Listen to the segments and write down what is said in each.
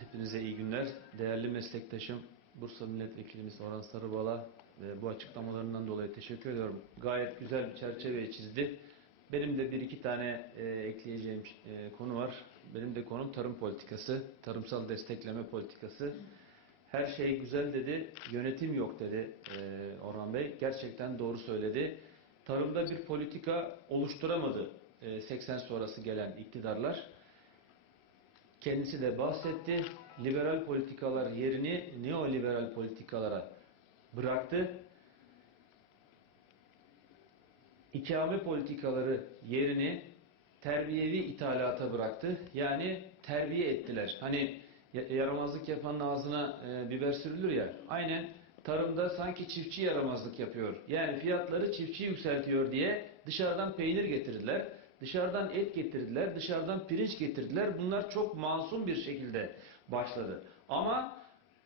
Hepinize iyi günler. Değerli meslektaşım Bursa Milletvekilimiz Orhan Sarıbala bu açıklamalarından dolayı teşekkür ediyorum. Gayet güzel bir çerçeve çizdi. Benim de bir iki tane ekleyeceğim konu var. Benim de konum tarım politikası, tarımsal destekleme politikası. Her şey güzel dedi, yönetim yok dedi Orhan Bey. Gerçekten doğru söyledi. Tarımda bir politika oluşturamadı e, 80 sonrası gelen iktidarlar. Kendisi de bahsetti. Liberal politikalar yerini neoliberal politikalara bıraktı. İkame politikaları yerini terbiyevi ithalata bıraktı. Yani terbiye ettiler. Hani ya- yaramazlık yapanın ağzına e, biber sürülür ya. Aynen tarımda sanki çiftçi yaramazlık yapıyor. Yani fiyatları çiftçi yükseltiyor diye dışarıdan peynir getirdiler. Dışarıdan et getirdiler, dışarıdan pirinç getirdiler. Bunlar çok masum bir şekilde başladı. Ama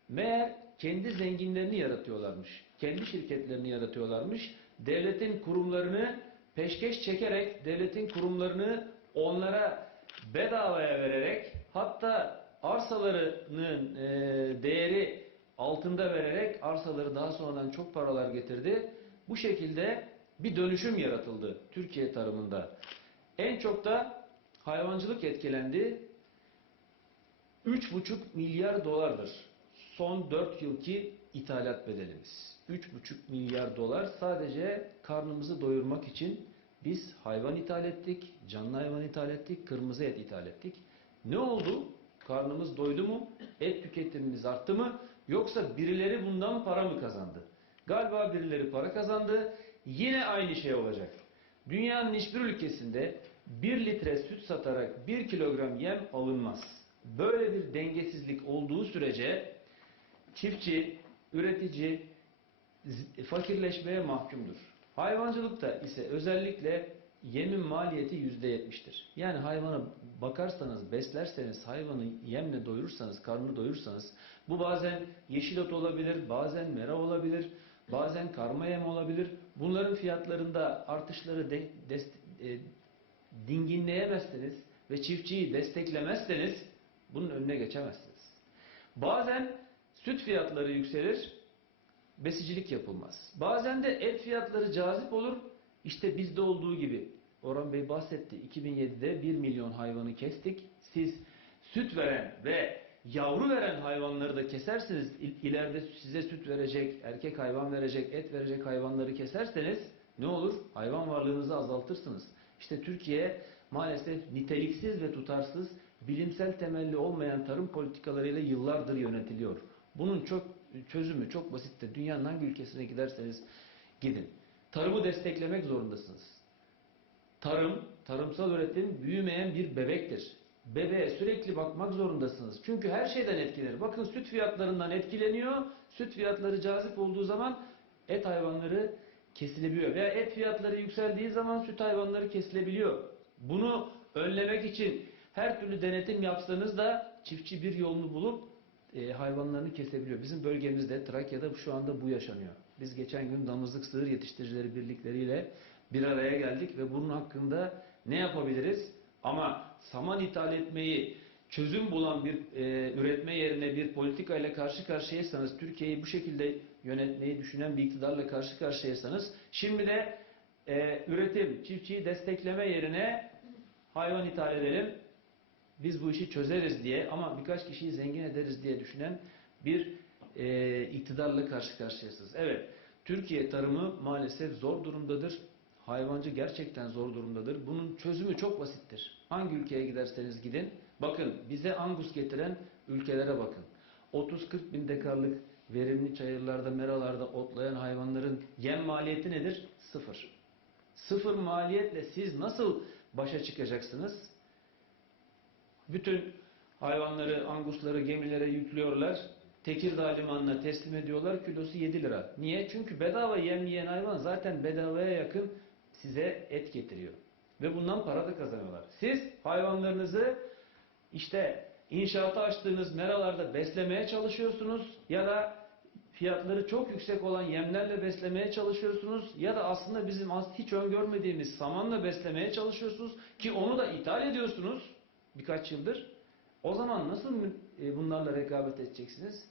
meğer kendi zenginlerini yaratıyorlarmış. Kendi şirketlerini yaratıyorlarmış. Devletin kurumlarını peşkeş çekerek, devletin kurumlarını onlara bedavaya vererek, hatta arsalarının e, değeri altında vererek arsaları daha sonradan çok paralar getirdi. Bu şekilde bir dönüşüm yaratıldı Türkiye tarımında. En çok da hayvancılık etkilendi. 3,5 milyar dolardır son 4 yılki ithalat bedelimiz. 3,5 milyar dolar sadece karnımızı doyurmak için biz hayvan ithal ettik, canlı hayvan ithal ettik, kırmızı et ithal ettik. Ne oldu? Karnımız doydu mu? Et tüketimimiz arttı mı? Yoksa birileri bundan para mı kazandı? Galiba birileri para kazandı. Yine aynı şey olacak. Dünyanın hiçbir ülkesinde 1 litre süt satarak 1 kilogram yem alınmaz. Böyle bir dengesizlik olduğu sürece çiftçi, üretici fakirleşmeye mahkumdur. Hayvancılıkta ise özellikle yemin maliyeti %70'tir. Yani hayvana bakarsanız, beslerseniz, hayvanı yemle doyurursanız, karnını doyursanız, bu bazen yeşil ot olabilir, bazen mera olabilir, bazen karma yem olabilir. Bunların fiyatlarında artışları de, dest- e, dinginleyemezseniz ve çiftçiyi desteklemezseniz bunun önüne geçemezsiniz. Bazen süt fiyatları yükselir, besicilik yapılmaz. Bazen de et fiyatları cazip olur. İşte bizde olduğu gibi. Orhan Bey bahsetti. 2007'de 1 milyon hayvanı kestik. Siz süt veren ve yavru veren hayvanları da keserseniz, il- ileride size süt verecek, erkek hayvan verecek, et verecek hayvanları keserseniz ne olur? Hayvan varlığınızı azaltırsınız. İşte Türkiye maalesef niteliksiz ve tutarsız, bilimsel temelli olmayan tarım politikalarıyla yıllardır yönetiliyor. Bunun çok çözümü çok basittir. Dünyanın hangi ülkesine giderseniz gidin. Tarımı desteklemek zorundasınız. Tarım, tarımsal üretim büyümeyen bir bebektir. Bebeğe sürekli bakmak zorundasınız. Çünkü her şeyden etkilenir. Bakın süt fiyatlarından etkileniyor. Süt fiyatları cazip olduğu zaman et hayvanları kesilebiliyor. Veya et fiyatları yükseldiği zaman süt hayvanları kesilebiliyor. Bunu önlemek için her türlü denetim yapsanız da çiftçi bir yolunu bulup e, hayvanlarını kesebiliyor. Bizim bölgemizde Trakya'da şu anda bu yaşanıyor. Biz geçen gün Damızlık Sığır Yetiştiricileri Birlikleriyle bir araya geldik ve bunun hakkında ne yapabiliriz? Ama saman ithal etmeyi çözüm bulan bir e, üretme yerine bir politika ile karşı karşıyaysanız, Türkiye'yi bu şekilde yönetmeyi düşünen bir iktidarla karşı karşıyaysanız, şimdi de e, üretim, çiftçiyi destekleme yerine hayvan ithal edelim, biz bu işi çözeriz diye ama birkaç kişiyi zengin ederiz diye düşünen bir e, iktidarla karşı karşıyasınız. Evet, Türkiye tarımı maalesef zor durumdadır. Hayvancı gerçekten zor durumdadır. Bunun çözümü çok basittir. Hangi ülkeye giderseniz gidin, bakın bize angus getiren ülkelere bakın. 30-40 bin dekarlık verimli çayırlarda, meralarda otlayan hayvanların yem maliyeti nedir? Sıfır. Sıfır maliyetle siz nasıl başa çıkacaksınız? Bütün hayvanları, angusları gemilere yüklüyorlar. Tekirdağ limanına teslim ediyorlar. Kilosu 7 lira. Niye? Çünkü bedava yem yiyen hayvan zaten bedavaya yakın size et getiriyor. Ve bundan para da kazanıyorlar. Siz hayvanlarınızı işte inşaata açtığınız meralarda beslemeye çalışıyorsunuz ya da fiyatları çok yüksek olan yemlerle beslemeye çalışıyorsunuz ya da aslında bizim hiç öngörmediğimiz samanla beslemeye çalışıyorsunuz ki onu da ithal ediyorsunuz birkaç yıldır. O zaman nasıl e, bunlarla rekabet edeceksiniz?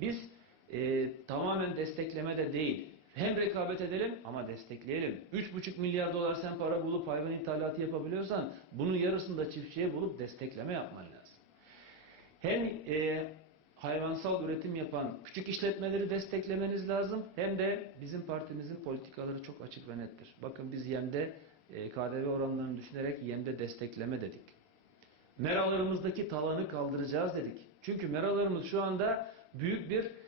Biz e, tamamen destekleme de değil. Hem rekabet edelim ama destekleyelim. 3,5 milyar dolar sen para bulup hayvan ithalatı yapabiliyorsan bunun yarısını da çiftçiye bulup destekleme yapman lazım. Hem e, hayvansal üretim yapan küçük işletmeleri desteklemeniz lazım hem de bizim partimizin politikaları çok açık ve nettir. Bakın biz yemde e, KDV oranlarını düşünerek yemde destekleme dedik. Meralarımızdaki talanı kaldıracağız dedik. Çünkü meralarımız şu anda büyük bir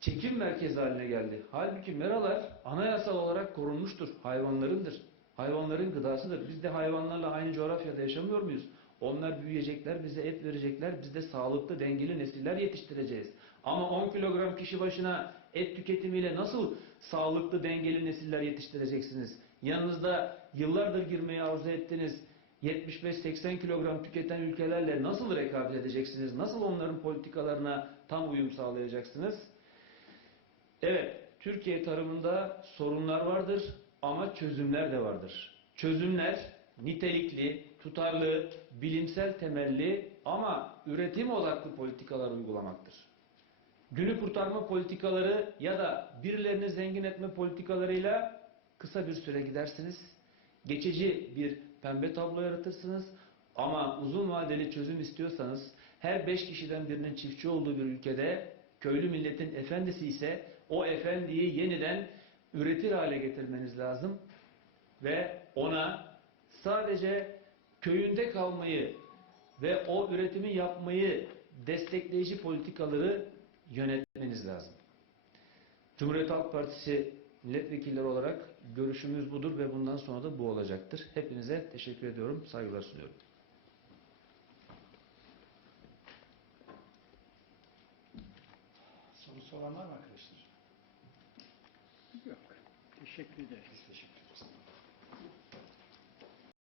çekim merkezi haline geldi. Halbuki meralar anayasal olarak korunmuştur. Hayvanlarındır. Hayvanların gıdasıdır. Biz de hayvanlarla aynı coğrafyada yaşamıyor muyuz? Onlar büyüyecekler, bize et verecekler. Biz de sağlıklı, dengeli nesiller yetiştireceğiz. Ama 10 kilogram kişi başına et tüketimiyle nasıl sağlıklı, dengeli nesiller yetiştireceksiniz? Yanınızda yıllardır girmeyi arzu ettiniz. 75-80 kilogram tüketen ülkelerle nasıl rekabet edeceksiniz? Nasıl onların politikalarına tam uyum sağlayacaksınız? Evet, Türkiye tarımında sorunlar vardır ama çözümler de vardır. Çözümler nitelikli, tutarlı, bilimsel temelli ama üretim odaklı politikalar uygulamaktır. Günü kurtarma politikaları ya da birilerini zengin etme politikalarıyla kısa bir süre gidersiniz. Geçici bir pembe tablo yaratırsınız ama uzun vadeli çözüm istiyorsanız her beş kişiden birinin çiftçi olduğu bir ülkede köylü milletin efendisi ise o efendiyi yeniden üretir hale getirmeniz lazım ve ona sadece köyünde kalmayı ve o üretimi yapmayı destekleyici politikaları yönetmeniz lazım. Cumhuriyet Halk Partisi milletvekilleri olarak görüşümüz budur ve bundan sonra da bu olacaktır. Hepinize teşekkür ediyorum, saygılar sunuyorum. Sorusu olan var mı arkadaşlar? Yok. Teşekkür ederiz. Teşekkür ederiz.